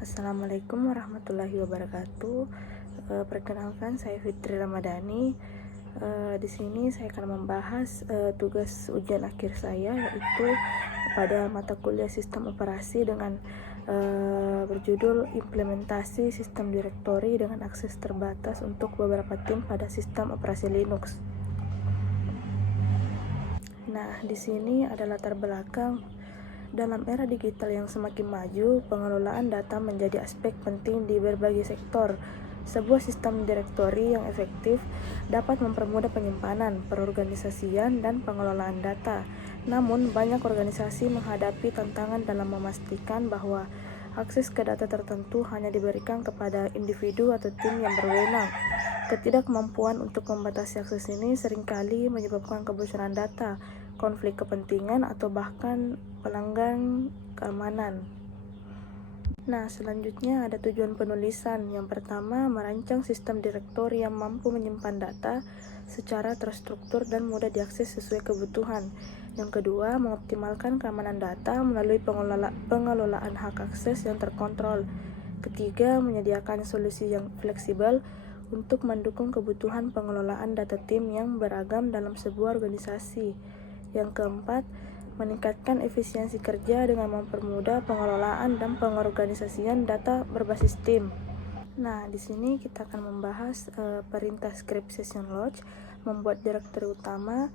Assalamualaikum warahmatullahi wabarakatuh. Perkenalkan, saya Fitri Ramadhani. Di sini saya akan membahas tugas ujian akhir saya, yaitu pada mata kuliah Sistem Operasi dengan berjudul Implementasi Sistem Direktori dengan Akses Terbatas untuk beberapa tim pada Sistem Operasi Linux. Nah, di sini ada latar belakang. Dalam era digital yang semakin maju, pengelolaan data menjadi aspek penting di berbagai sektor. Sebuah sistem direktori yang efektif dapat mempermudah penyimpanan, perorganisasian, dan pengelolaan data. Namun, banyak organisasi menghadapi tantangan dalam memastikan bahwa akses ke data tertentu hanya diberikan kepada individu atau tim yang berwenang. Ketidakmampuan untuk membatasi akses ini seringkali menyebabkan kebocoran data, konflik kepentingan, atau bahkan pelanggaran keamanan. Nah, selanjutnya ada tujuan penulisan. Yang pertama, merancang sistem direktori yang mampu menyimpan data secara terstruktur dan mudah diakses sesuai kebutuhan. Yang kedua, mengoptimalkan keamanan data melalui pengelolaan hak akses yang terkontrol. Ketiga, menyediakan solusi yang fleksibel untuk mendukung kebutuhan pengelolaan data tim yang beragam dalam sebuah organisasi. Yang keempat, meningkatkan efisiensi kerja dengan mempermudah pengelolaan dan pengorganisasian data berbasis tim. Nah, di sini kita akan membahas perintah script session log, membuat direktori utama,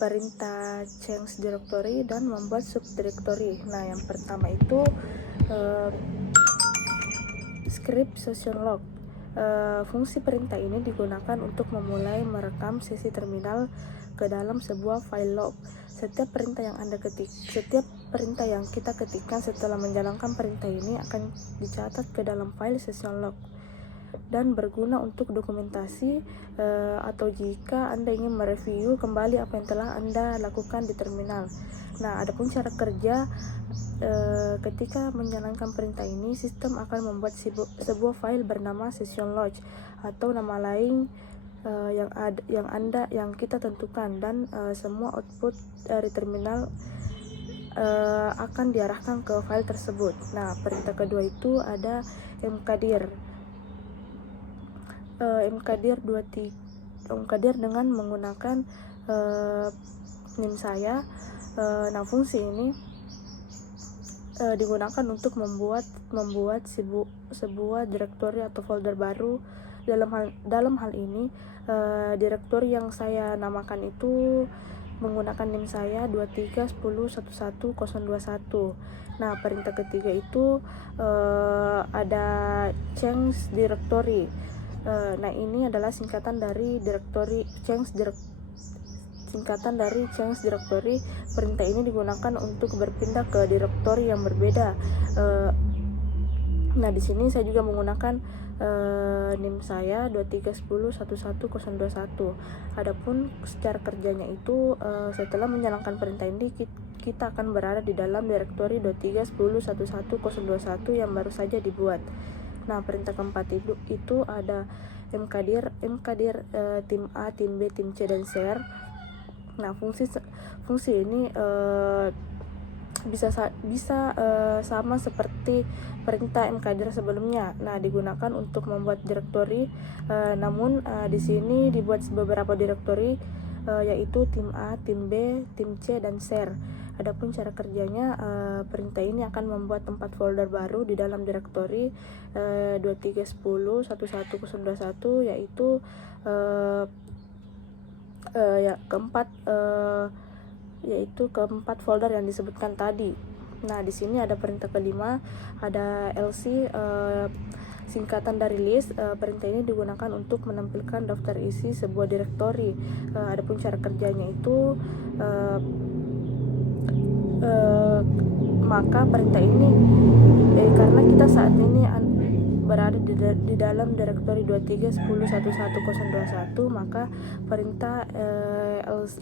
perintah change directory, dan membuat subdirectory. Nah, yang pertama itu script session log. Fungsi perintah ini digunakan untuk memulai merekam sesi terminal ke dalam sebuah file log. Setiap perintah yang kita ketikkan setelah menjalankan perintah ini akan dicatat ke dalam file session log dan berguna untuk dokumentasi atau jika Anda ingin mereview kembali apa yang telah Anda lakukan di terminal. Nah, adapun cara kerja ketika menjalankan perintah ini, sistem akan membuat sebuah file bernama session log atau nama lain yang kita tentukan, dan semua output dari terminal akan diarahkan ke file tersebut. Nah, perintah kedua itu ada mkdir. Mkdir dengan menggunakan NIM saya. Nah, fungsi ini digunakan untuk membuat sebuah direktori atau folder baru. Dalam hal ini, direktori yang saya namakan itu menggunakan NIM saya 2310111021. Nah, perintah ketiga itu ada change directory. Nah, ini adalah singkatan dari change directory. Perintah ini digunakan untuk berpindah ke direktori yang berbeda. Nah, di sini saya juga menggunakan NIM saya 2310111021. Adapun secara kerjanya itu setelah menjalankan perintah ini kita akan berada di dalam direktori 2310111021 yang baru saja dibuat. Nah, perintah keempat itu ada mkdir tim A, tim B, tim C, dan share. Nah, fungsi ini bisa sama seperti perintah mkdir sebelumnya. Nah, digunakan untuk membuat direktori, namun di sini dibuat beberapa direktori, yaitu tim A, tim B, tim C, dan share. Adapun cara kerjanya, perintah ini akan membuat 4 folder baru di dalam direktori 2310111021, yaitu keempat folder yang disebutkan tadi. Nah, di sini ada perintah kelima, ada LC, singkatan dari list. Perintah ini digunakan untuk menampilkan daftar isi sebuah direktori. Adapun cara kerjanya itu maka perintah ini karena kita saat ini berada di dalam direktori 2310111021, maka perintah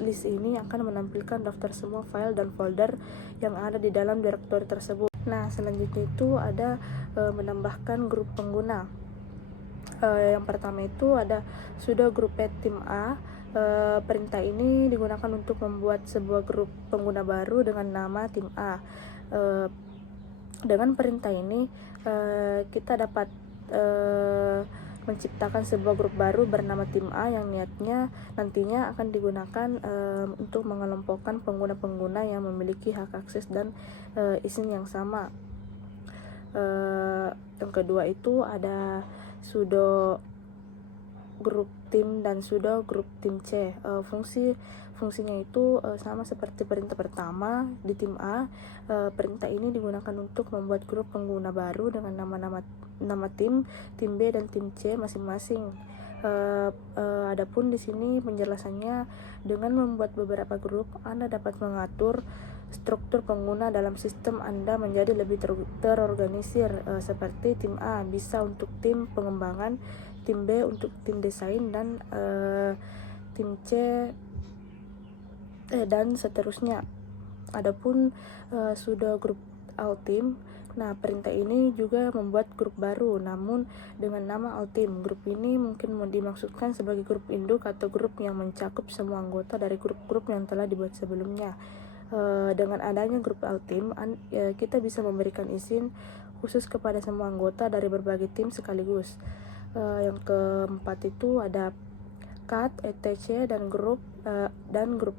list ini akan menampilkan daftar semua file dan folder yang ada di dalam direktori tersebut. Nah, selanjutnya itu ada menambahkan grup pengguna. Yang pertama itu ada sudo grup tim A. Perintah ini digunakan untuk membuat sebuah grup pengguna baru dengan nama tim A. Dengan perintah ini kita dapat menciptakan sebuah grup baru bernama tim A yang nantinya akan digunakan untuk mengelompokkan pengguna-pengguna yang memiliki hak akses dan izin yang sama. Yang kedua itu ada sudo grup tim dan sudo grup tim C. Fungsinya itu sama seperti perintah pertama di tim A. Perintah ini digunakan untuk membuat grup pengguna baru dengan nama tim B dan tim C masing-masing. Adapun di sini penjelasannya, dengan membuat beberapa grup, Anda dapat mengatur struktur pengguna dalam sistem Anda menjadi lebih terorganisir, seperti tim A bisa untuk tim pengembangan, tim B untuk tim desain, dan tim C dan seterusnya. Adapun sudo grup Altim, nah perintah ini juga membuat grup baru namun dengan nama Altim. Grup ini mungkin dimaksudkan sebagai grup induk atau grup yang mencakup semua anggota dari grup-grup yang telah dibuat sebelumnya. Dengan adanya grup Altim, kita bisa memberikan izin khusus kepada semua anggota dari berbagai tim sekaligus. Yang keempat itu ada cat, etc, dan grup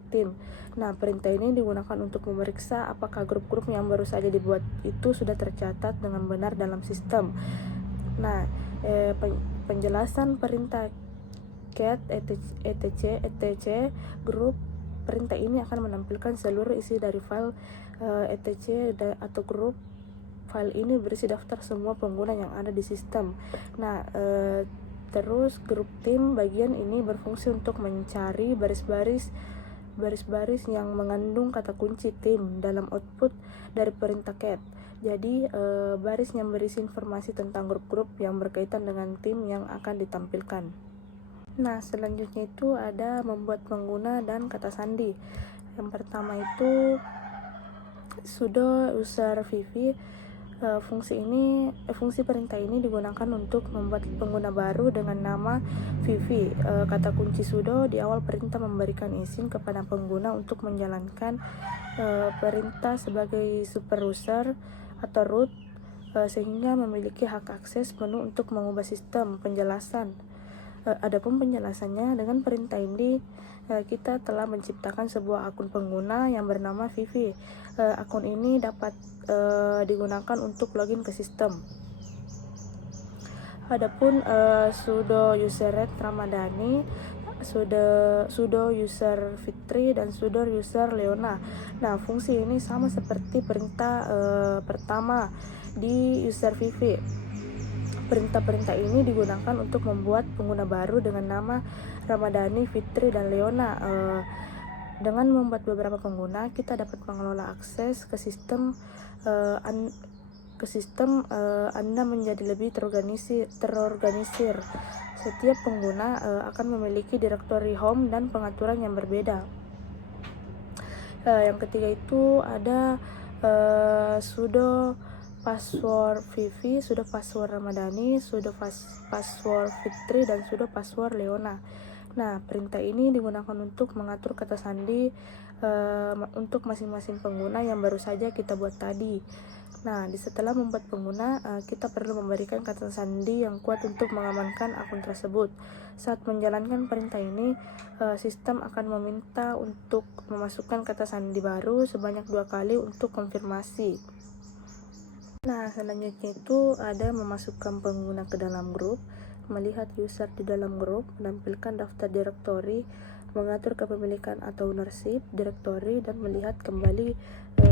tim. Nah, perintah ini digunakan untuk memeriksa apakah grup-grup yang baru saja dibuat itu sudah tercatat dengan benar dalam sistem. Nah, penjelasan perintah cat, etc grup. Perintah ini akan menampilkan seluruh isi dari file etc atau grup. File ini berisi daftar semua pengguna yang ada di sistem. Nah, terus grup tim bagian ini berfungsi untuk mencari baris-baris yang mengandung kata kunci tim dalam output dari perintah cat. Jadi baris yang berisi informasi tentang grup-grup yang berkaitan dengan tim yang akan ditampilkan. Nah, selanjutnya itu ada membuat pengguna dan kata sandi. Yang pertama itu sudo user vv. Fungsi perintah ini digunakan untuk membuat pengguna baru dengan nama vv. Kata kunci sudo di awal perintah memberikan izin kepada pengguna untuk menjalankan perintah sebagai super user atau root, sehingga memiliki hak akses penuh untuk mengubah sistem. Adapun penjelasannya, dengan perintah ini kita telah menciptakan sebuah akun pengguna yang bernama vv. Akun ini dapat digunakan untuk login ke sistem. Adapun sudo userret Ramadhani, sudo user Fitri, dan sudo user Leona. Nah, fungsi ini sama seperti perintah pertama di user vv. Perintah-perintah ini digunakan untuk membuat pengguna baru dengan nama Ramadhani, Fitri, dan Leona. Dengan membuat beberapa pengguna, kita dapat mengelola akses ke sistem Anda menjadi lebih terorganisir. Setiap pengguna akan memiliki direktori home dan pengaturan yang berbeda. Yang ketiga itu ada sudo password vv, sudo password Ramadhani, sudo password Fitri, dan sudo password Leona. Nah, perintah ini digunakan untuk mengatur kata sandi untuk masing-masing pengguna yang baru saja kita buat tadi. Nah, setelah membuat pengguna, kita perlu memberikan kata sandi yang kuat untuk mengamankan akun tersebut. Saat menjalankan perintah ini, sistem akan meminta untuk memasukkan kata sandi baru sebanyak 2 kali untuk konfirmasi. Nah, selanjutnya itu ada memasukkan pengguna ke dalam grup, melihat user di dalam grup, menampilkan daftar direktori, mengatur kepemilikan atau ownership direktori, dan melihat kembali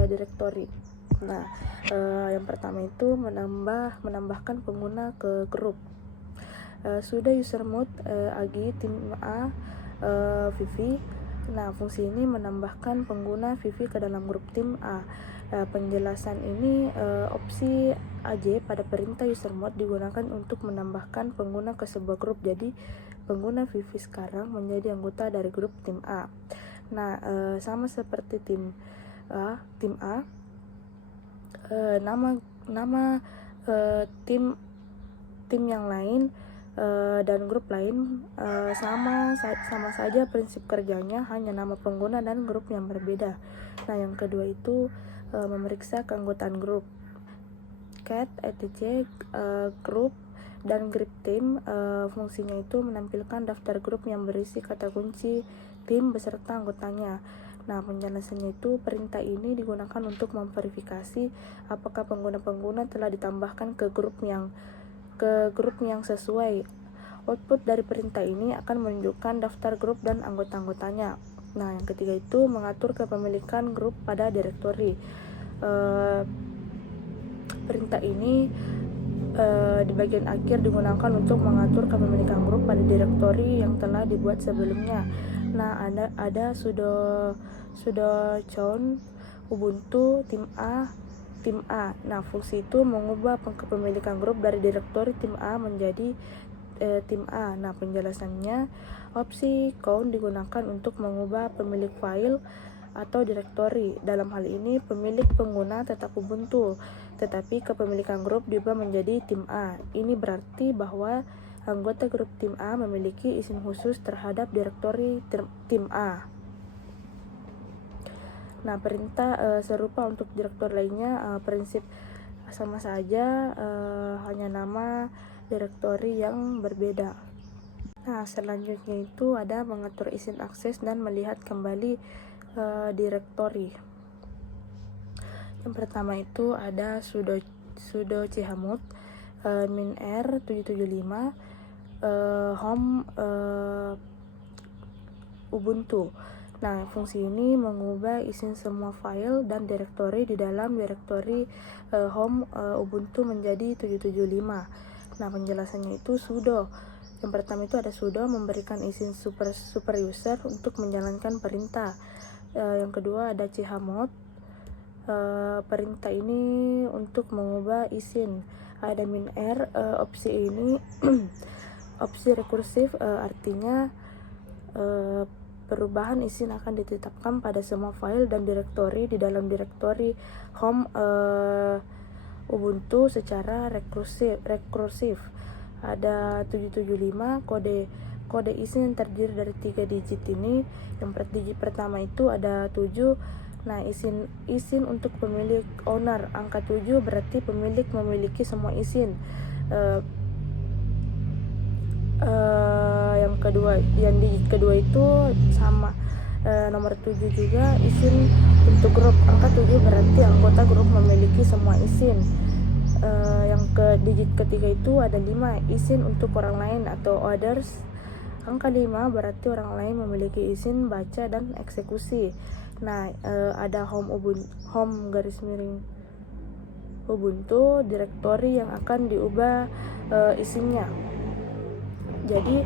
direktori. Nah, yang pertama itu menambahkan pengguna ke grup. Sudah user mode agi tim A vv. Nah, fungsi ini menambahkan pengguna vv ke dalam grup tim A. Penjelasan ini, opsi AJ pada perintah user mode digunakan untuk menambahkan pengguna ke sebuah grup. Jadi pengguna VV sekarang menjadi anggota dari grup tim A. Nah, sama seperti tim A, nama tim yang lain dan grup lain sama saja prinsip kerjanya, hanya nama pengguna dan grup yang berbeda. Nah, yang kedua itu memeriksa keanggotaan grup. cat etc group dan grip team. Fungsinya itu menampilkan daftar grup yang berisi kata kunci tim beserta anggotanya. Nah, penjelasannya itu perintah ini digunakan untuk memverifikasi apakah pengguna-pengguna telah ditambahkan ke grup yang sesuai. Output dari perintah ini akan menunjukkan daftar grup dan anggota-anggotanya. Nah, yang ketiga itu mengatur kepemilikan grup pada direktori. Perintah ini di bagian akhir digunakan untuk mengatur kepemilikan grup pada direktori yang telah dibuat sebelumnya. Nah, ada sudo chown Ubuntu tim A. Nah, fungsi itu mengubah kepemilikan grup dari direktori tim A menjadi tim A. Nah, penjelasannya, opsi chown digunakan untuk mengubah pemilik file atau direktori. Dalam hal ini, pemilik pengguna tetap Ubuntu, tetapi kepemilikan grup diubah menjadi tim A. Ini berarti bahwa anggota grup tim A memiliki izin khusus terhadap direktori tim A. Nah, perintah serupa untuk direktori lainnya, prinsip sama saja, hanya nama direktori yang berbeda. Nah, selanjutnya itu ada mengatur izin akses dan melihat kembali direktori. Yang pertama itu ada sudo chmod -r 775 home Ubuntu. Nah, fungsi ini mengubah izin semua file dan direktori di dalam direktori home Ubuntu menjadi 775. Nah, penjelasannya itu sudo. Yang pertama itu ada sudo memberikan izin super user untuk menjalankan perintah. Yang kedua ada chmod. Perintah ini untuk mengubah izin. Ada -r. Opsi ini opsi rekursif, artinya perubahan izin akan ditetapkan pada semua file dan direktori di dalam direktori home Ubuntu secara rekursif. Ada 775 kode izin yang terdiri dari 3 digit ini. Yang digit pertama itu ada 7. Nah, izin untuk pemilik owner angka 7 berarti pemilik memiliki semua izin. Yang digit kedua itu sama, nomor 7 juga izin untuk grup angka 7 berarti anggota grup memiliki semua izin. Yang digit ketiga itu ada 5, izin untuk orang lain atau others. Angka 5 berarti orang lain memiliki izin baca dan eksekusi. Nah, ada home Ubuntu direktori yang akan diubah isinya. Jadi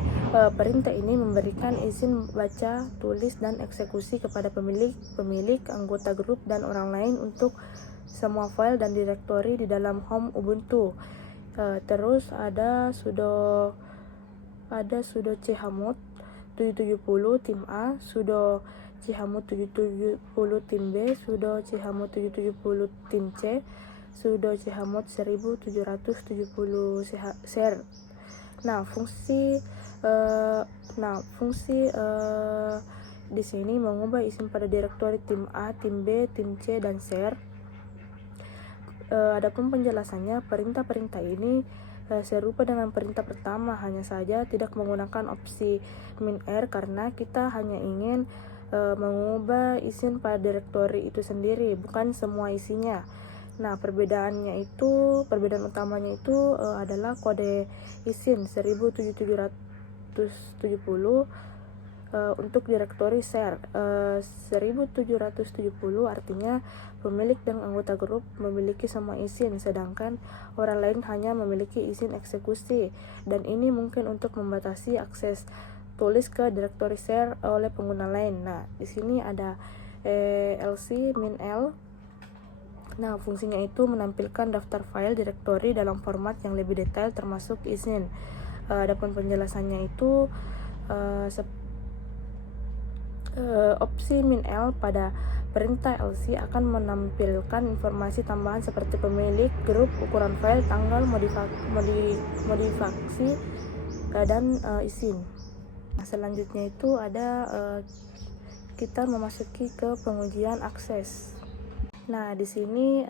perintah ini memberikan izin baca, tulis, dan eksekusi kepada pemilik, anggota grup, dan orang lain untuk semua file dan direktori di dalam home Ubuntu. Terus ada sudo chmod 770 tim A, sudo chmod 770 tim B, sudo chmod 770 tim C, sudo chmod 1770 share. Nah, fungsi di sini mengubah izin pada direktori tim A, tim B, tim C, dan share. Adapun penjelasannya, perintah-perintah ini serupa dengan perintah pertama, hanya saja tidak menggunakan opsi -r karena kita hanya ingin mengubah izin pada direktori itu sendiri, bukan semua isinya. Nah, perbedaan utamanya itu adalah kode izin 1770 untuk direktori share. 1770 artinya pemilik dan anggota grup memiliki semua izin, sedangkan orang lain hanya memiliki izin eksekusi, dan ini mungkin untuk membatasi akses tulis ke direktori share oleh pengguna lain. Nah, di sini ada lc -l. Nah, fungsinya itu menampilkan daftar file direktori dalam format yang lebih detail termasuk izin. Adapun penjelasannya itu opsi -l pada perintah lc akan menampilkan informasi tambahan seperti pemilik, grup, ukuran file, tanggal, modifikasi, dan izin. Nah, selanjutnya itu ada kita memasuki ke pengujian akses. Nah, di sini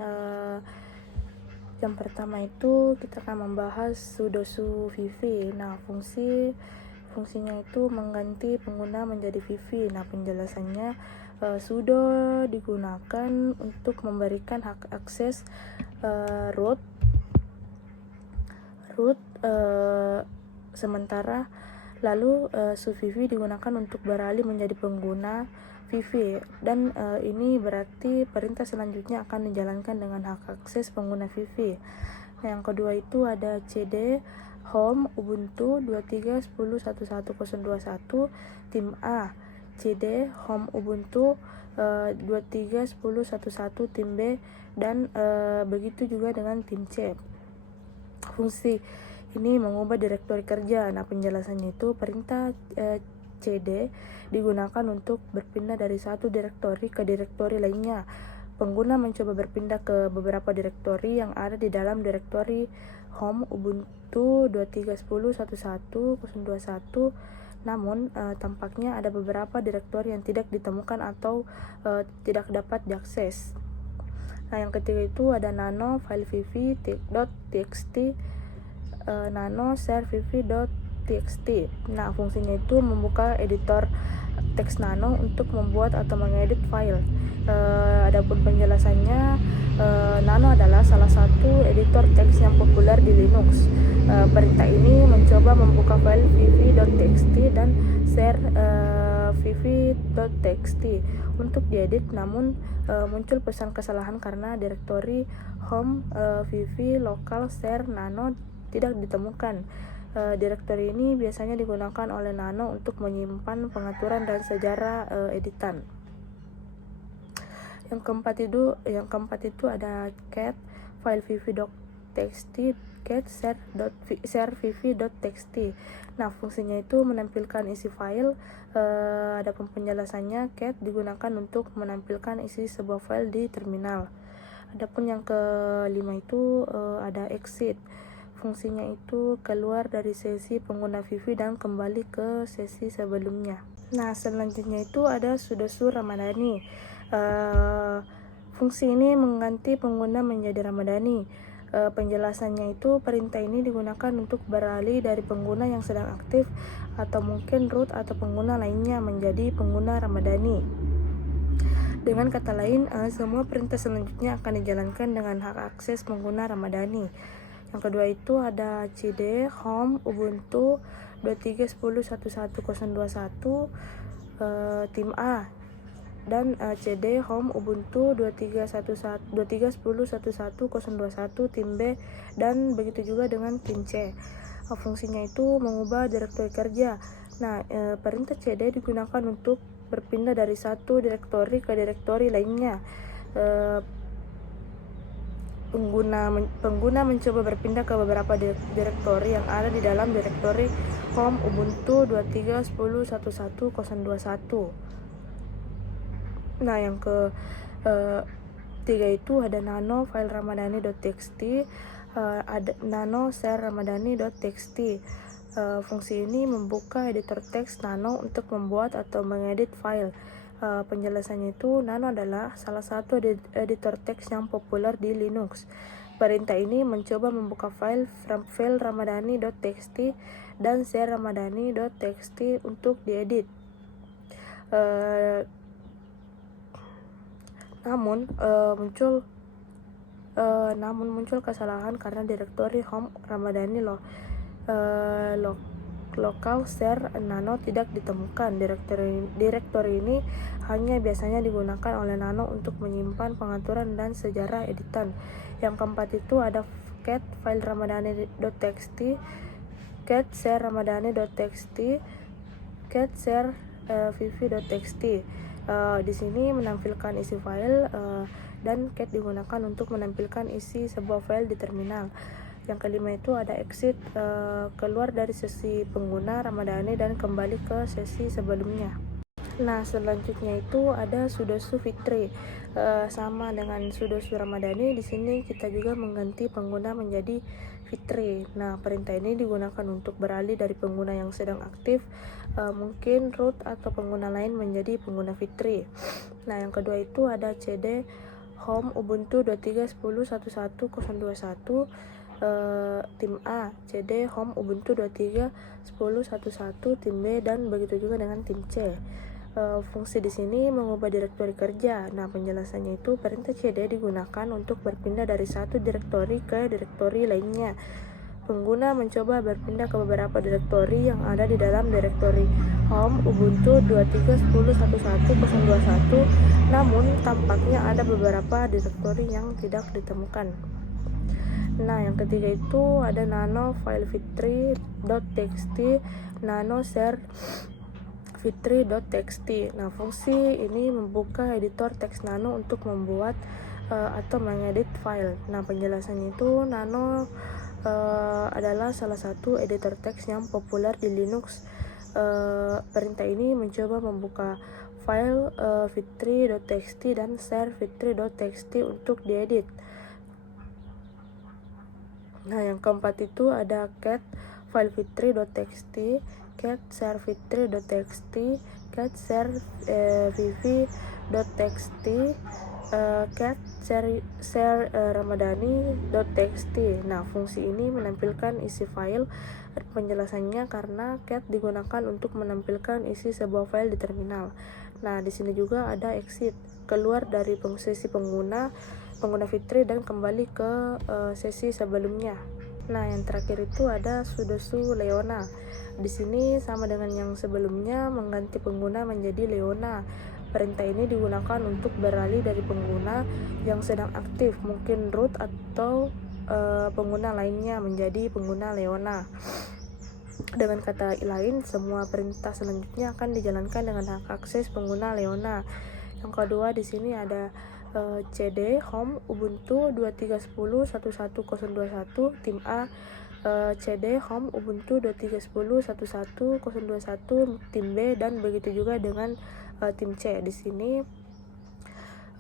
Yang pertama itu kita akan membahas sudosu VV. Nah, fungsinya itu mengganti pengguna menjadi VV. Nah, penjelasannya sudo digunakan untuk memberikan hak akses root sementara lalu su-VV digunakan untuk beralih menjadi pengguna VV dan ini berarti perintah selanjutnya akan dijalankan dengan hak akses pengguna VV. Nah, yang kedua itu ada cd home ubuntu 23.10.11.021 tim A, cd home ubuntu 23.10.11 tim B, dan begitu juga dengan tim C. Fungsi ini mengubah direktori kerja. Nah, penjelasannya itu perintah cd digunakan untuk berpindah dari satu direktori ke direktori lainnya. Pengguna mencoba berpindah ke beberapa direktori yang ada di dalam direktori home ubuntu 23.10.11.021. Namun tampaknya ada beberapa direktori yang tidak ditemukan atau tidak dapat diakses. Nah, yang ketiga itu ada nano file vv.txt, nano share vv.txt. Nah, fungsinya itu membuka editor teks nano untuk membuat atau mengedit file. Adapun penjelasannya, nano adalah salah satu editor teks yang populer di Linux. Perintah ini mencoba membuka file vv.txt dan share vv.txt untuk diedit, namun muncul pesan kesalahan karena direktori home vv local share nano tidak ditemukan. Direktori ini biasanya digunakan oleh nano untuk menyimpan pengaturan dan sejarah editan. Yang keempat itu ada cat file vv.txt, cat share vv.txt. Nah, fungsinya itu menampilkan isi file. Adapun penjelasannya, cat digunakan untuk menampilkan isi sebuah file di terminal. Adapun yang kelima itu ada exit. Fungsinya itu keluar dari sesi pengguna VV dan kembali ke sesi sebelumnya. Nah, selanjutnya itu ada sudosu ramadhani. Fungsi ini mengganti pengguna menjadi ramadhani. Penjelasannya itu perintah ini digunakan untuk beralih dari pengguna yang sedang aktif atau mungkin root atau pengguna lainnya menjadi pengguna ramadhani. Dengan kata lain, semua perintah selanjutnya akan dijalankan dengan hak akses pengguna ramadhani. Yang kedua itu ada cd home ubuntu 23.10.11.021 tim A, dan cd home ubuntu 23.10.11.021 tim B, dan begitu juga dengan tim C. Fungsinya itu mengubah direktori kerja. Nah, perintah cd digunakan untuk berpindah dari satu direktori ke direktori lainnya. Pengguna mencoba berpindah ke beberapa direktori yang ada di dalam direktori home ubuntu 23.10.11.021. Nah, yang ketiga itu ada nano file ramadhani.txt, ada nano share ramadhani.txt. Fungsi ini membuka editor teks nano untuk membuat atau mengedit file. Penjelasannya itu, nano adalah salah satu editor teks yang populer di Linux. Perintah ini mencoba membuka file ramadhani.txt dan share ramadhani.txt untuk diedit. Namun muncul kesalahan karena direktori home ramadhani local share nano tidak ditemukan. Direktori ini hanya biasanya digunakan oleh nano untuk menyimpan pengaturan dan sejarah editan. Yang keempat itu ada cat file ramadhani.txt, cat share ramadhani.txt, cat share vv.txt. Di sini menampilkan isi file dan cat digunakan untuk menampilkan isi sebuah file di terminal. Yang kelima itu ada exit, keluar dari sesi pengguna ramadhani dan kembali ke sesi sebelumnya. Nah, selanjutnya itu ada sudosu victory. Sama dengan sudosu ramadhani, di sini kita juga mengganti pengguna menjadi victory. Nah, perintah ini digunakan untuk beralih dari pengguna yang sedang aktif, mungkin root atau pengguna lain menjadi pengguna victory. Nah, yang kedua itu ada cd Home Ubuntu 23.10.11.021 tim A, CD Home Ubuntu 23.10.11 tim B, dan begitu juga dengan tim C. Fungsi di sini mengubah direktori kerja. Nah, penjelasannya itu perintah CD digunakan untuk berpindah dari satu direktori ke direktori lainnya. Pengguna mencoba berpindah ke beberapa direktori yang ada di dalam direktori Home Ubuntu 23.10.11.021, namun tampaknya ada beberapa direktori yang tidak ditemukan. Nah, yang ketiga itu ada nano file fitri.txt, nano share fitri.txt. Nah, fungsi ini membuka editor teks nano untuk membuat atau mengedit file. Nah, penjelasannya itu nano adalah salah satu editor teks yang populer di Linux. Perintah ini mencoba membuka file fitri.txt dan share fitri.txt untuk diedit. Nah, yang keempat itu ada cat file fitri.txt, cat share fitri.txt, cat share vv.txt, cat share ramadhani.txt. Nah, fungsi ini menampilkan isi file. Penjelasannya karena cat digunakan untuk menampilkan isi sebuah file di terminal. Nah, di sini juga ada exit, keluar dari sesi pengguna Fitri dan kembali ke sesi sebelumnya. Nah, yang terakhir itu ada sudoku Leona. Di sini sama dengan yang sebelumnya, mengganti pengguna menjadi Leona. Perintah ini digunakan untuk beralih dari pengguna yang sedang aktif, mungkin root atau pengguna lainnya, menjadi pengguna Leona. Dengan kata lain, semua perintah selanjutnya akan dijalankan dengan hak akses pengguna Leona. Yang kedua di sini ada CD Home Ubuntu 23.10.11.021 tim A, CD Home Ubuntu 23.10.11.021 tim B, dan begitu juga dengan tim C. Di sini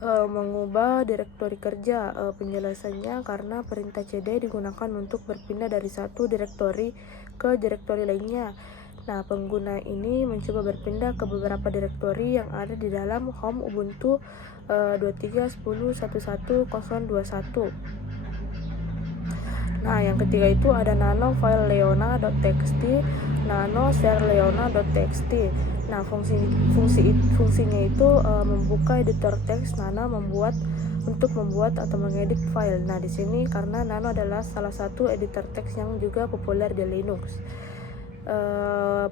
mengubah direktori kerja. Penjelasannya karena perintah CD digunakan untuk berpindah dari satu direktori ke direktori lainnya. Nah, pengguna ini mencoba berpindah ke beberapa direktori yang ada di dalam Home Ubuntu 23.10.11.021. Nah, yang ketiga itu ada nano file leona.txt, nano share leona.txt. Nah, fungsinya itu membuka editor teks nano untuk membuat atau mengedit file. Nah, di sini karena nano adalah salah satu editor teks yang juga populer di Linux.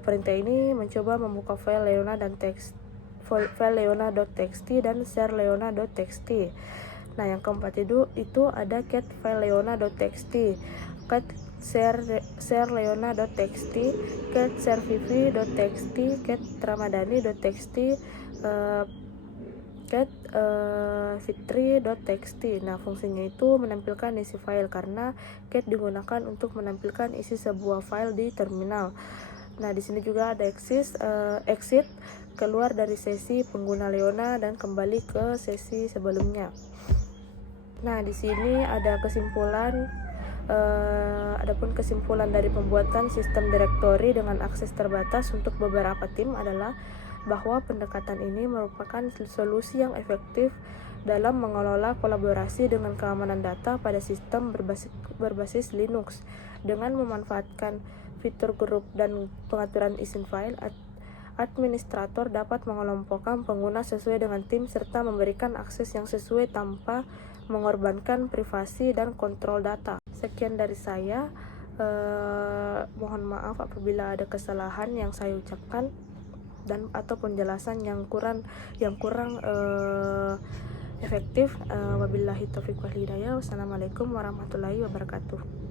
Perintah ini mencoba membuka file leona dan file leona.txt dan share leona.txt. Nah, yang keempat itu ada cat file leona.txt, cat share leona.txt, cat share vv.txt, cat ramadhani.txt, cat fitri.txt. Nah, fungsinya itu menampilkan isi file karena cat digunakan untuk menampilkan isi sebuah file di terminal. Nah, di sini juga ada exit, keluar dari sesi pengguna Leona dan kembali ke sesi sebelumnya. Nah, di sini ada kesimpulan. Adapun kesimpulan dari pembuatan sistem direktori dengan akses terbatas untuk beberapa tim adalah bahwa pendekatan ini merupakan solusi yang efektif dalam mengelola kolaborasi dengan keamanan data pada sistem berbasis Linux. Dengan memanfaatkan fitur grup dan pengaturan izin file, administrator dapat mengelompokkan pengguna sesuai dengan tim serta memberikan akses yang sesuai tanpa mengorbankan privasi dan kontrol data. Sekian dari saya. Mohon maaf apabila ada kesalahan yang saya ucapkan dan atau penjelasan yang kurang efektif. Wabillahi taufiq wal hidayah. Wassalamualaikum warahmatullahi wabarakatuh.